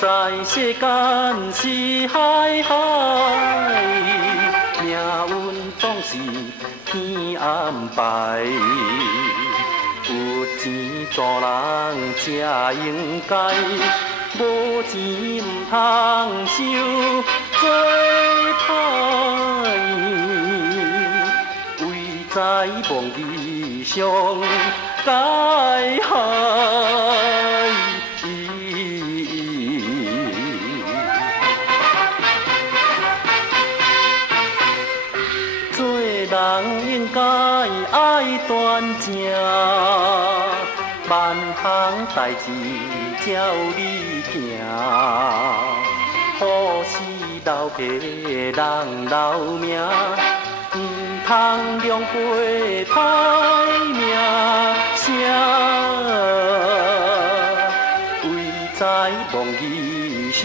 在世间是海海，命运总是天安排。有钱做人才应该，无钱唔通受做歹。为在梦义上解害。做人应该爱端正，万项代志照你行。好事留下人留名，唔通两倍歹名声。为在梦义上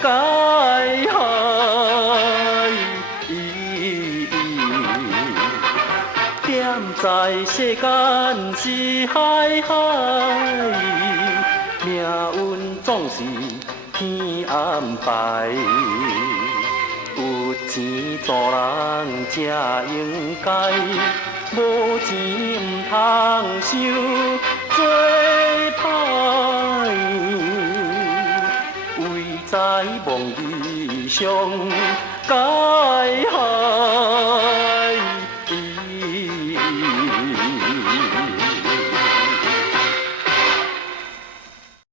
解害。在世间是海海，命运总是天安排。有钱做人才应该，无钱唔通受做歹。为在梦义上解害。